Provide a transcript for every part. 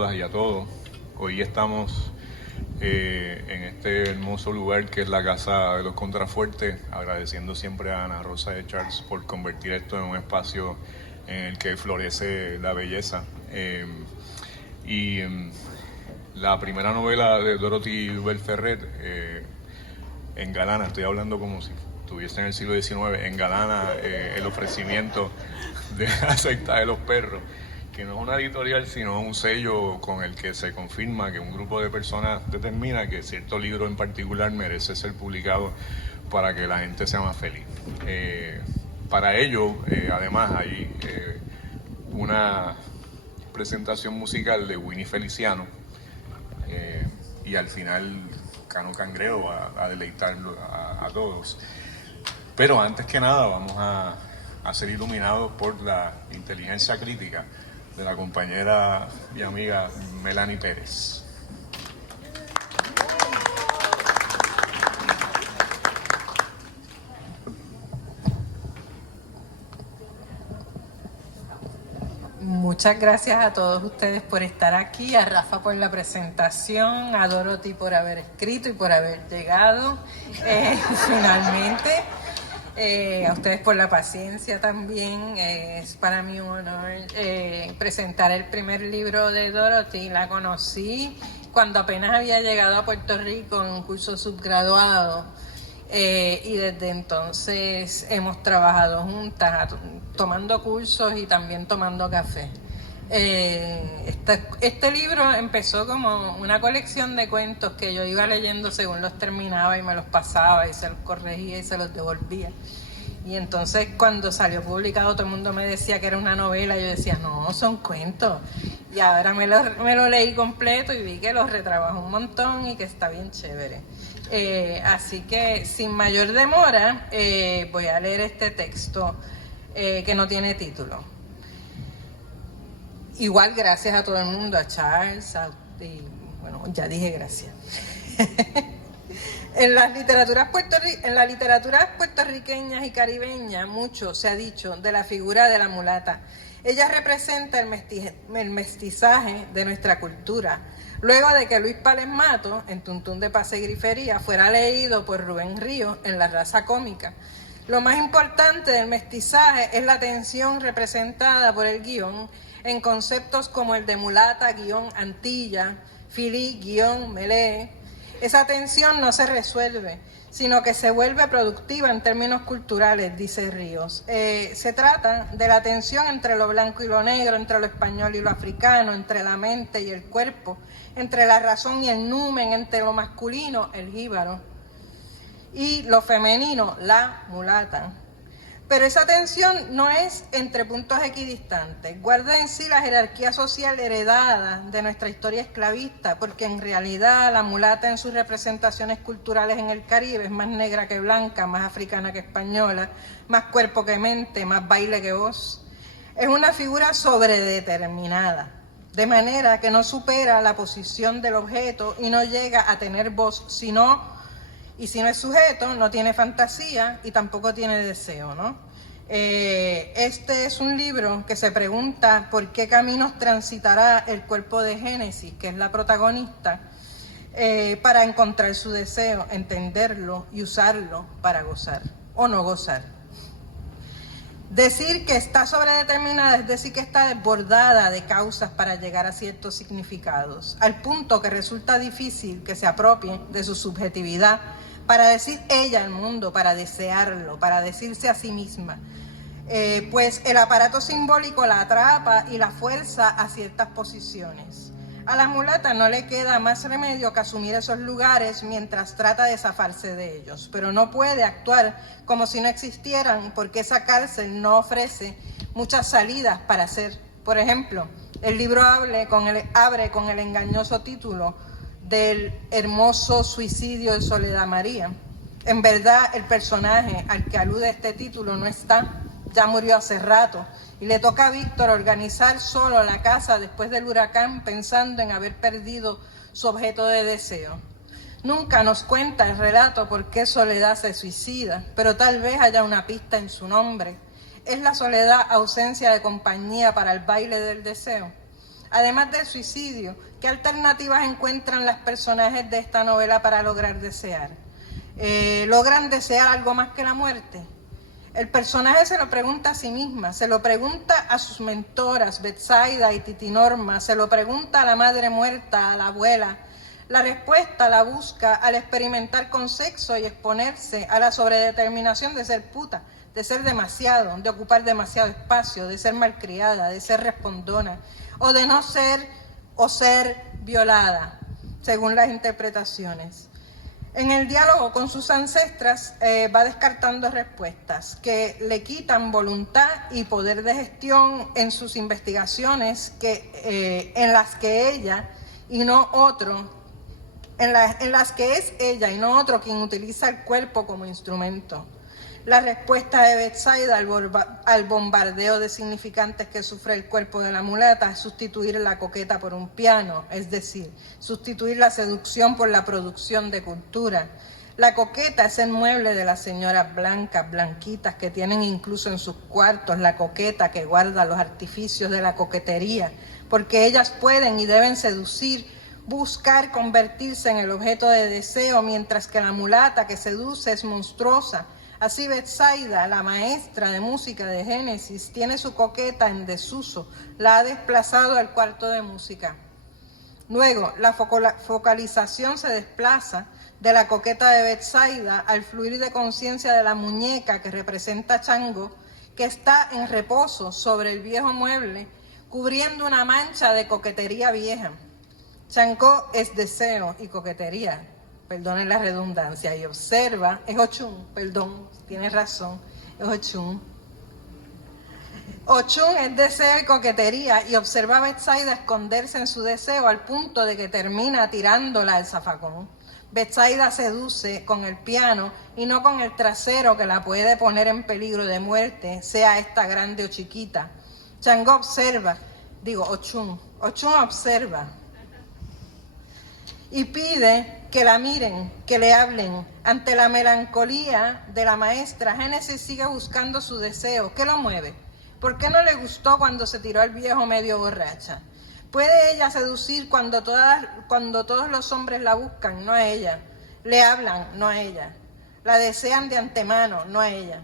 Y a todos. Hoy estamos en este hermoso lugar que es la Casa de los Contrafuertes, agradeciendo siempre a Ana Rosa de Charles por convertir esto en un espacio en el que florece la belleza. La primera novela de Dorothy Bell Ferrer, engalana, estoy hablando como si estuviese en el siglo XIX, engalana el ofrecimiento de la secta de los perros, que no es una editorial, sino un sello con el que se confirma que un grupo de personas determina que cierto libro en particular merece ser publicado para que la gente sea más feliz. Para ello, además, hay una presentación musical de Winnie Feliciano y al final Cano Cangreo va a deleitarlo a todos. Pero antes que nada vamos a ser iluminados por la inteligencia crítica de la compañera y amiga Melanie Pérez. Muchas gracias a todos ustedes por estar aquí, a Rafa por la presentación, a Dorothy por haber escrito y por haber llegado finalmente. A ustedes por la paciencia también. Es para mí un honor presentar el primer libro de Dorothy. La conocí cuando apenas había llegado a Puerto Rico en un curso subgraduado y desde entonces hemos trabajado juntas, tomando cursos y también tomando café. Este libro empezó como una colección de cuentos que yo iba leyendo según los terminaba y me los pasaba y se los corregía y se los devolvía. Y entonces cuando salió publicado todo el mundo me decía que era una novela. Yo decía, no, son cuentos. Y ahora me lo leí completo y vi que los retrabajó un montón y que está bien chévere. Así que sin mayor demora voy a leer este texto que no tiene título. Igual gracias a todo el mundo, a Charles, bueno, ya dije gracias. En las literaturas puertorriqueñas y caribeñas mucho se ha dicho de la figura de la mulata. Ella representa el mestizaje de nuestra cultura. Luego de que Luis Pález Mato, en Tuntún de Pase y Grifería, fuera leído por Rubén Ríos en La Raza Cómica. Lo más importante del mestizaje es la tensión representada por el guión en conceptos como el de mulata-antilla, filí-melé. Esa tensión no se resuelve, sino que se vuelve productiva en términos culturales, dice Ríos. Se trata de la tensión entre lo blanco y lo negro, entre lo español y lo africano, entre la mente y el cuerpo, entre la razón y el numen, entre lo masculino, el jíbaro, y lo femenino, la mulata. Pero esa tensión no es entre puntos equidistantes, guarda en sí la jerarquía social heredada de nuestra historia esclavista, porque en realidad la mulata en sus representaciones culturales en el Caribe es más negra que blanca, más africana que española, más cuerpo que mente, más baile que voz. Es una figura sobredeterminada, de manera que no supera la posición del objeto y no llega a tener voz, y si no es sujeto, no tiene fantasía y tampoco tiene deseo, ¿no? Este es un libro que se pregunta por qué caminos transitará el cuerpo de Génesis, que es la protagonista, para encontrar su deseo, entenderlo y usarlo para gozar o no gozar. Decir que está sobredeterminada es decir que está desbordada de causas para llegar a ciertos significados, al punto que resulta difícil que se apropie de su subjetividad para decir ella al mundo, para desearlo, para decirse a sí misma, pues el aparato simbólico la atrapa y la fuerza a ciertas posiciones. A la mulata no le queda más remedio que asumir esos lugares mientras trata de zafarse de ellos, pero no puede actuar como si no existieran porque esa cárcel no ofrece muchas salidas para hacer. Por ejemplo, el libro abre con el engañoso título del hermoso suicidio de Soledad María. En verdad, el personaje al que alude este título no está, ya murió hace rato, y le toca a Víctor organizar solo la casa después del huracán pensando en haber perdido su objeto de deseo. Nunca nos cuenta el relato por qué Soledad se suicida, pero tal vez haya una pista en su nombre. ¿Es la soledad ausencia de compañía para el baile del deseo? Además del suicidio, ¿qué alternativas encuentran los personajes de esta novela para lograr desear? ¿Logran desear algo más que la muerte? El personaje se lo pregunta a sí misma, se lo pregunta a sus mentoras, Betsaida y Titi Norma, se lo pregunta a la madre muerta, a la abuela. La respuesta la busca al experimentar con sexo y exponerse a la sobredeterminación de ser puta, de ser demasiado, de ocupar demasiado espacio, de ser malcriada, de ser respondona, o de no ser o ser violada, según las interpretaciones. En el diálogo con sus ancestras va descartando respuestas que le quitan voluntad y poder de gestión en sus investigaciones, en las que ella y no otro, en las que es ella y no otro quien utiliza el cuerpo como instrumento. La respuesta de Betsaida al bombardeo de significantes que sufre el cuerpo de la mulata es sustituir la coqueta por un piano, es decir, sustituir la seducción por la producción de cultura. La coqueta es el mueble de las señoras blancas, blanquitas, que tienen incluso en sus cuartos la coqueta que guarda los artificios de la coquetería, porque ellas pueden y deben seducir, buscar convertirse en el objeto de deseo, mientras que la mulata que seduce es monstruosa. Así Betsaida, la maestra de música de Génesis, tiene su coqueta en desuso, la ha desplazado al cuarto de música. Luego, la focalización se desplaza de la coqueta de Betsaida al fluir de conciencia de la muñeca que representa a Chango, que está en reposo sobre el viejo mueble, cubriendo una mancha de coquetería vieja. Chango es deseo y coquetería, perdonen la redundancia, y observa, es Ochun, perdón, tienes razón, es Ochun. Ochun es deseo y coquetería, y observa a Betsaida esconderse en su deseo al punto de que termina tirándola al zafacón. Betsaida seduce con el piano y no con el trasero que la puede poner en peligro de muerte, sea esta grande o chiquita. Chango observa, Ochun observa y pide que la miren, que le hablen. Ante la melancolía de la maestra, Génesis sigue buscando su deseo. ¿Qué lo mueve? ¿Por qué no le gustó cuando se tiró al viejo medio borracha? ¿Puede ella seducir cuando todos los hombres la buscan? No a ella. Le hablan, no a ella. La desean de antemano, no a ella.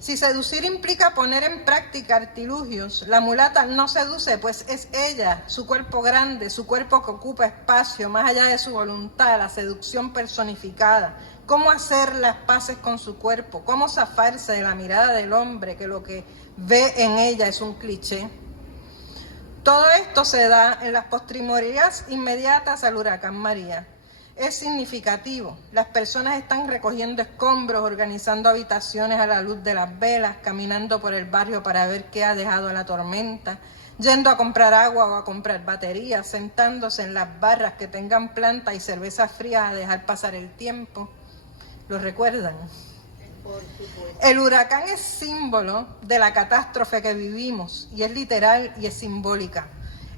Si seducir implica poner en práctica artilugios, la mulata no seduce, pues es ella, su cuerpo grande, su cuerpo que ocupa espacio, más allá de su voluntad, la seducción personificada. ¿Cómo hacer las paces con su cuerpo? ¿Cómo zafarse de la mirada del hombre que lo que ve en ella es un cliché? Todo esto se da en las postrimerías inmediatas al huracán María. Es significativo. Las personas están recogiendo escombros, organizando habitaciones a la luz de las velas, caminando por el barrio para ver qué ha dejado la tormenta, yendo a comprar agua o a comprar baterías, sentándose en las barras que tengan planta y cervezas frías a dejar pasar el tiempo. ¿Lo recuerdan? El huracán es símbolo de la catástrofe que vivimos y es literal y es simbólica.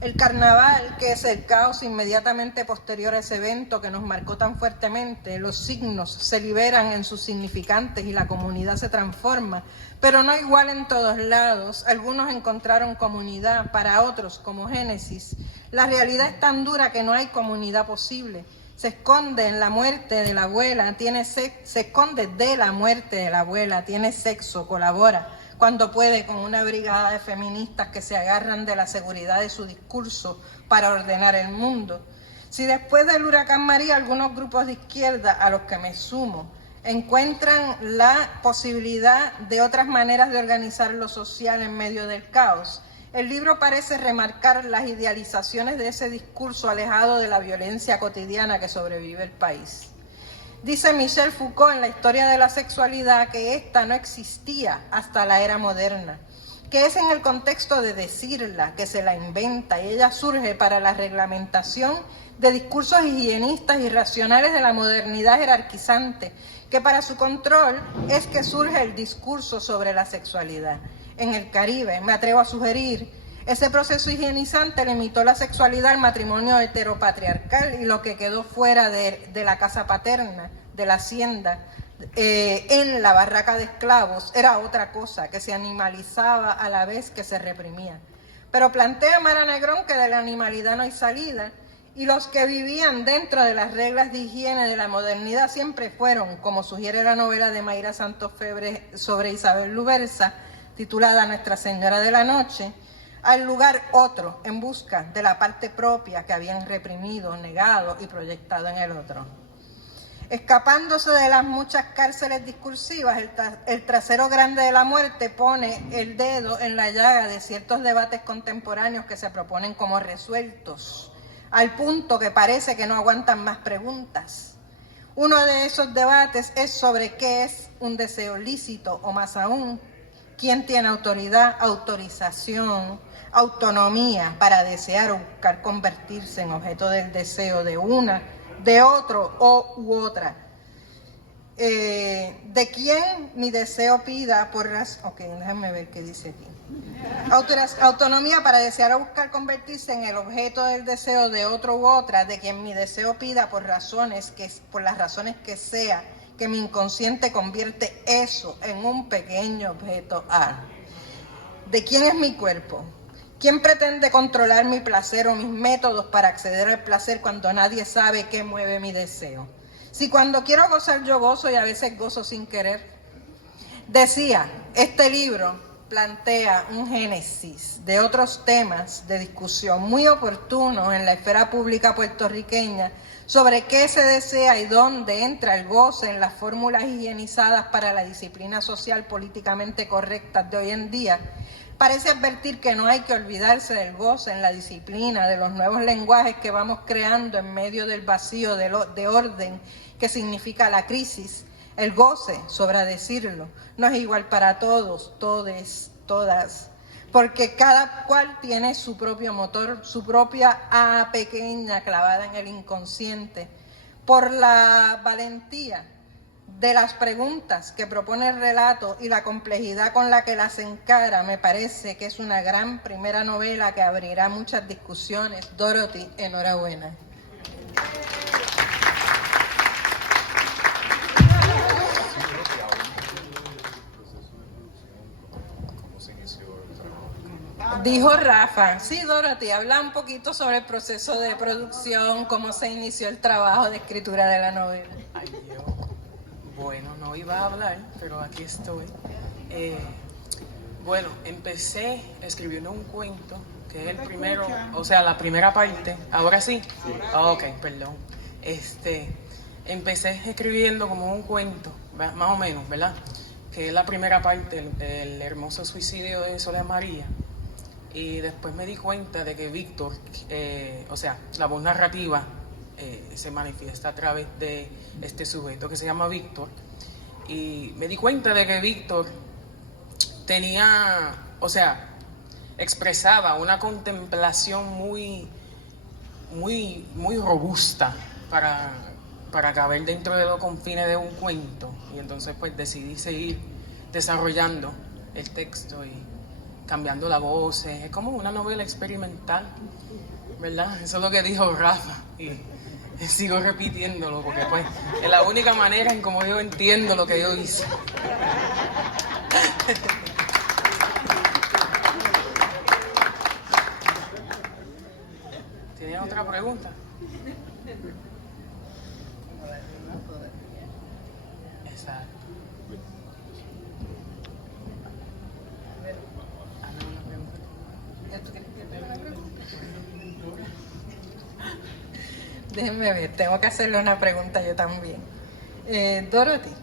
El carnaval, que es el caos inmediatamente posterior a ese evento que nos marcó tan fuertemente, los signos se liberan en sus significantes y la comunidad se transforma, pero no igual en todos lados. Algunos encontraron comunidad, para otros, como Génesis, la realidad es tan dura que no hay comunidad posible. Se esconde en la muerte de la abuela, se esconde de la muerte de la abuela, tiene sexo, colabora cuando puede con una brigada de feministas que se agarran de la seguridad de su discurso para ordenar el mundo. Si después del huracán María algunos grupos de izquierda, a los que me sumo, encuentran la posibilidad de otras maneras de organizar lo social en medio del caos, el libro parece remarcar las idealizaciones de ese discurso alejado de la violencia cotidiana que sobrevive el país. Dice Michel Foucault en La historia de la sexualidad que esta no existía hasta la era moderna, que es en el contexto de decirla que se la inventa y ella surge para la reglamentación de discursos higienistas y racionales de la modernidad jerarquizante, que para su control es que surge el discurso sobre la sexualidad. En el Caribe, me atrevo a sugerir, ese proceso higienizante limitó la sexualidad al matrimonio heteropatriarcal y lo que quedó fuera de la casa paterna, de la hacienda, en la barraca de esclavos, era otra cosa que se animalizaba a la vez que se reprimía. Pero plantea Mara Negrón que de la animalidad no hay salida, y los que vivían dentro de las reglas de higiene de la modernidad siempre fueron, como sugiere la novela de Mayra Santos Febre sobre Isabel Luberza, titulada Nuestra Señora de la Noche, al lugar otro, en busca de la parte propia que habían reprimido, negado y proyectado en el otro. Escapándose de las muchas cárceles discursivas, el trasero grande de la muerte pone el dedo en la llaga de ciertos debates contemporáneos que se proponen como resueltos, al punto que parece que no aguantan más preguntas. Uno de esos debates es sobre qué es un deseo lícito, o más aún, quién tiene autoridad, autorización, autonomía para desear o buscar convertirse en objeto del deseo de una, de otro u otra. De quién mi deseo pida por razón. Ok, déjame ver qué dice aquí. Autonomía para desear o buscar convertirse en el objeto del deseo de otro u otra, de quien mi deseo pida por las razones que sea, que mi inconsciente convierte eso en un pequeño objeto A. ¿De quién es mi cuerpo? ¿Quién pretende controlar mi placer o mis métodos para acceder al placer cuando nadie sabe qué mueve mi deseo? Si cuando quiero gozar yo gozo y a veces gozo sin querer. Decía, este libro plantea un génesis de otros temas de discusión muy oportunos en la esfera pública puertorriqueña sobre qué se desea y dónde entra el goce en las fórmulas higienizadas para la disciplina social políticamente correctas de hoy en día. Parece advertir que no hay que olvidarse del goce en la disciplina, de los nuevos lenguajes que vamos creando en medio del vacío de orden que significa la crisis. El goce, sobra decirlo, no es igual para todos, todes, todas, porque cada cual tiene su propio motor, su propia A pequeña clavada en el inconsciente. Por la valentía de las preguntas que propone el relato y la complejidad con la que las encara, me parece que es una gran primera novela que abrirá muchas discusiones. Dorothy, enhorabuena. Dijo Rafa, sí, Dorothy, habla un poquito sobre el proceso de producción, cómo se inició el trabajo de escritura de la novela. Ay, Dios. Bueno, no iba a hablar, pero aquí estoy. Bueno, empecé escribiendo un cuento, que es el primero, o sea, la primera parte. ¿Ahora sí? Ok, perdón. Empecé escribiendo como un cuento, más o menos, ¿verdad? Que es la primera parte, el hermoso suicidio de Soledad María. Y después me di cuenta de que Víctor, o sea, la voz narrativa se manifiesta a través de este sujeto que se llama Víctor. Y me di cuenta de que Víctor tenía, o sea, expresaba una contemplación muy robusta para caber dentro de los confines de un cuento. Y entonces pues decidí seguir desarrollando el texto y cambiando la voz. Es como una novela experimental, ¿verdad? Eso es lo que dijo Rafa y sigo repitiéndolo porque pues es la única manera en como yo entiendo lo que yo hice. ¿Tienes otra pregunta? Exacto. Déjenme ver, tengo que hacerle una pregunta yo también. Dorothy,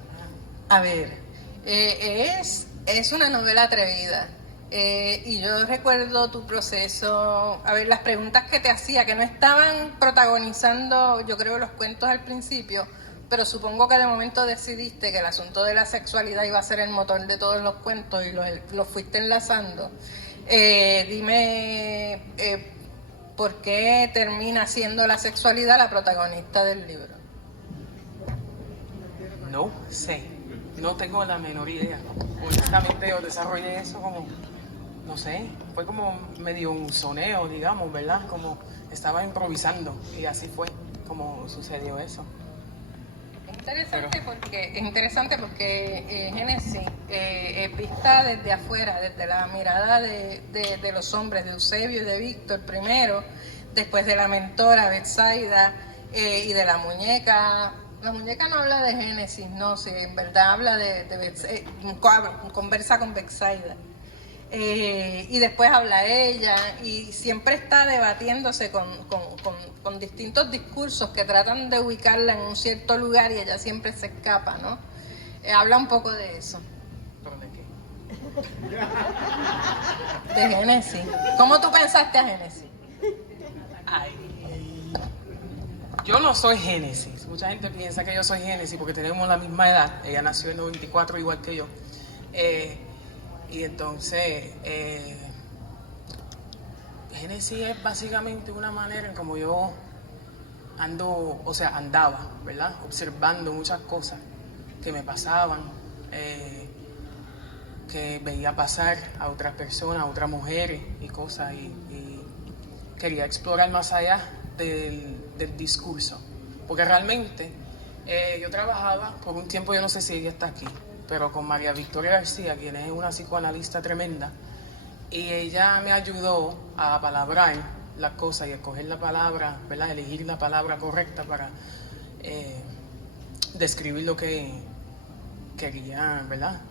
a ver, es una novela atrevida. Y yo recuerdo tu proceso, a ver, las preguntas que te hacía, que no estaban protagonizando, yo creo, los cuentos al principio, pero supongo que de momento decidiste que el asunto de la sexualidad iba a ser el motor de todos los cuentos y los fuiste enlazando. Dime, ¿por qué termina siendo la sexualidad la protagonista del libro? No sé, no tengo la menor idea. Honestamente yo desarrollé eso como, no sé, fue como medio un soneo, digamos, ¿verdad? Como estaba improvisando y así fue como sucedió eso. Es interesante porque Génesis es vista desde afuera, desde la mirada de los hombres, de Eusebio y de Víctor primero, después de la mentora Betsaida y de la muñeca. La muñeca no habla de Génesis, no, sí, en verdad habla conversa con Betsaida. Y después habla ella y siempre está debatiéndose con distintos discursos que tratan de ubicarla en un cierto lugar y ella siempre se escapa, ¿no? Habla un poco de eso. ¿De qué? De Génesis. ¿Cómo tú pensaste a Génesis? Ay, yo no soy Génesis. Mucha gente piensa que yo soy Génesis porque tenemos la misma edad. Ella nació en 94 igual que yo. Y entonces, Génesis es básicamente una manera en como yo andaba, ¿verdad? Observando muchas cosas que me pasaban, que veía pasar a otras personas, a otras mujeres y cosas, y quería explorar más allá del discurso. Porque realmente yo trabajaba por un tiempo, yo no sé si ella está aquí, pero con María Victoria García, quien es una psicoanalista tremenda, y ella me ayudó a palabrar las cosas y a escoger la palabra, ¿verdad? Elegir la palabra correcta para describir lo que quería, ¿verdad?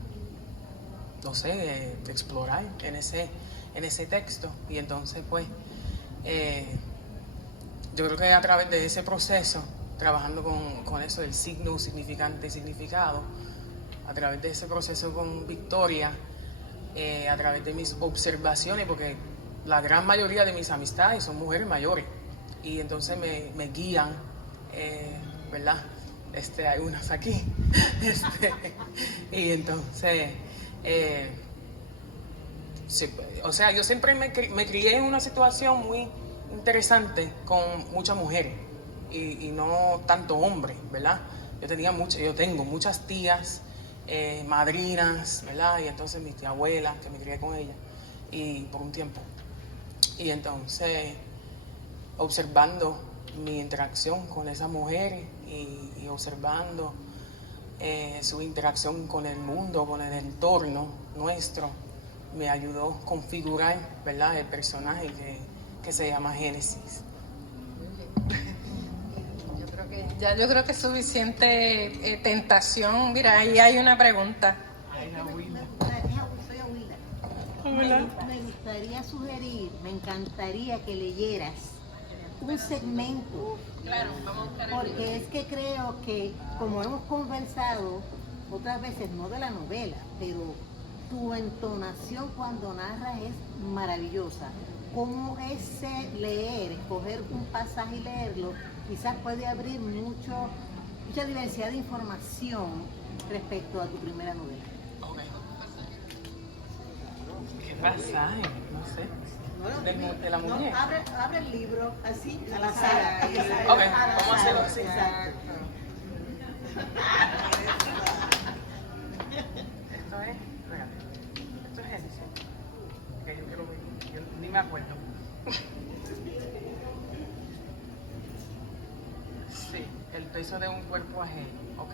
No sé, explorar en ese texto. Y entonces, pues, yo creo que a través de ese proceso, trabajando con eso del signo, significante y significado, a través de ese proceso con Victoria, a través de mis observaciones, porque la gran mayoría de mis amistades son mujeres mayores, y entonces me guían, ¿verdad? Hay unas aquí, y entonces, sí, o sea, yo siempre me crié en una situación muy interesante con muchas mujeres, y no tanto hombres, ¿verdad? Yo tengo muchas tías, madrinas, ¿verdad? Y entonces mi tía abuela, que me crié con ella, y por un tiempo. Y entonces, observando mi interacción con esas mujeres y observando su interacción con el mundo, con el entorno nuestro, me ayudó a configurar, ¿verdad?, el personaje que se llama Génesis. Yo creo que es suficiente tentación. Mira, ahí hay una pregunta. Me gustaría sugerir, me encantaría que leyeras un segmento. Claro, vamos a buscar el Porque libro. es que creo que, como hemos conversado otras veces, no de la novela, pero tu entonación cuando narras es maravillosa. Cómo ese leer, escoger un pasaje y leerlo, quizás puede abrir mucha diversidad de información respecto a tu primera novela. ¿Qué pasaje? No sé. ¿De la muñeca? Abre el libro así, al azar. Ok, vamos a hacerlo así. Exacto. Esto es, espérate, esto es Génesis. Que yo ni me acuerdo. Sí, el peso de un cuerpo ajeno. Ok.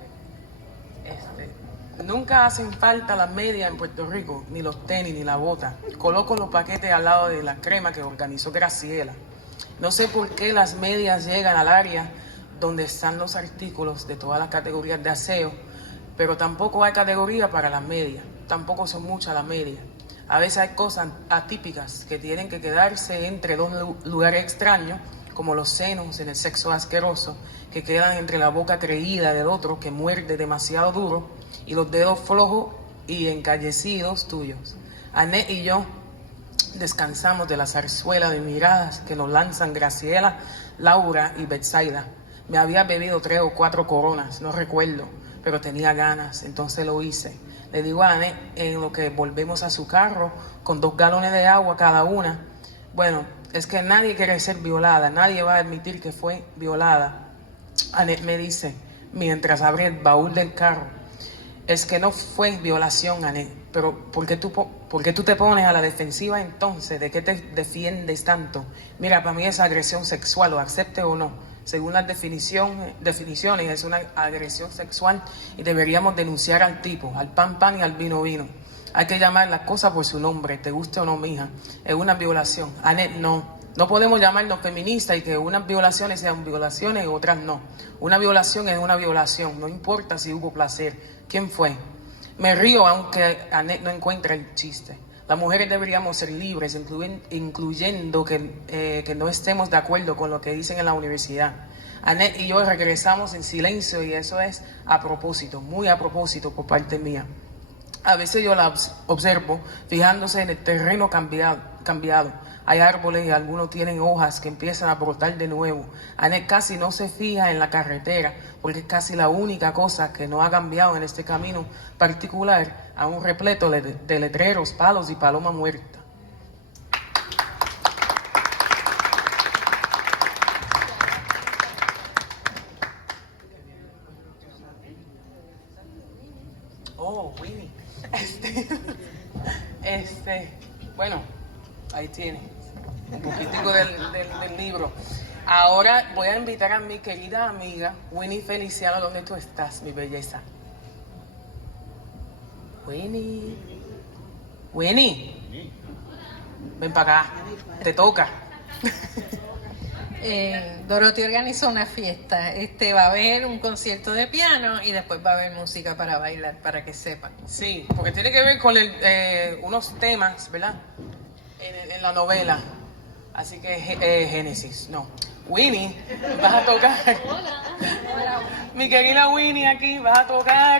Nunca hacen falta las medias en Puerto Rico, ni los tenis, ni la bota. Coloco los paquetes al lado de la crema que organizó Graciela. No sé por qué las medias llegan al área donde están los artículos de todas las categorías de aseo, pero tampoco hay categoría para las medias. Tampoco son muchas las medias. A veces hay cosas atípicas que tienen que quedarse entre dos lugares extraños, como los senos en el sexo asqueroso, que quedan entre la boca creída del otro que muerde demasiado duro y los dedos flojos y encallecidos tuyos. Anet y yo descansamos de la zarzuela de miradas que nos lanzan Graciela, Laura y Betsaida. Me había bebido 3 o 4 coronas, no recuerdo, pero tenía ganas, entonces lo hice. Le digo a Anet en lo que volvemos a su carro con 2 galones de agua cada una. Bueno, es que nadie quiere ser violada, nadie va a admitir que fue violada. Anet me dice, mientras abre el baúl del carro, es que no fue violación, Annette. Pero ¿por qué tú te pones a la defensiva entonces? ¿De qué te defiendes tanto? Mira, para mí es agresión sexual, lo acepte o no. Según las definiciones, es una agresión sexual y deberíamos denunciar al tipo, al pan pan y al vino vino. Hay que llamar las cosas por su nombre, te guste o no, mija. Es una violación. Annette, no. No podemos llamarnos feministas y que unas violaciones sean violaciones y otras no. Una violación es una violación, no importa si hubo placer. ¿Quién fue? Me río aunque Annette no encuentra el chiste. Las mujeres deberíamos ser libres, incluyendo que no estemos de acuerdo con lo que dicen en la universidad. Annette y yo regresamos en silencio y eso es a propósito, muy a propósito por parte mía. A veces yo la observo fijándose en el terreno cambiado. Hay árboles y algunos tienen hojas que empiezan a brotar de nuevo. Annette casi no se fija en la carretera porque es casi la única cosa que no ha cambiado en este camino particular, aún repleto de letreros, palos y paloma muerta. Oh, Winnie. Bueno, ahí tiene un poquitico del libro. Ahora voy a invitar a mi querida amiga Winnie Feliciano. ¿Dónde tú estás, mi belleza? Winnie. Ven para acá. Te toca. Dorothy organizó una fiesta. Va a haber un concierto de piano y después va a haber música para bailar, para que sepan. Sí, porque tiene que ver con unos temas, ¿verdad? En la novela. Así que Génesis, no. Winnie, vas a tocar. Mi querida Winnie aquí, vas a tocar.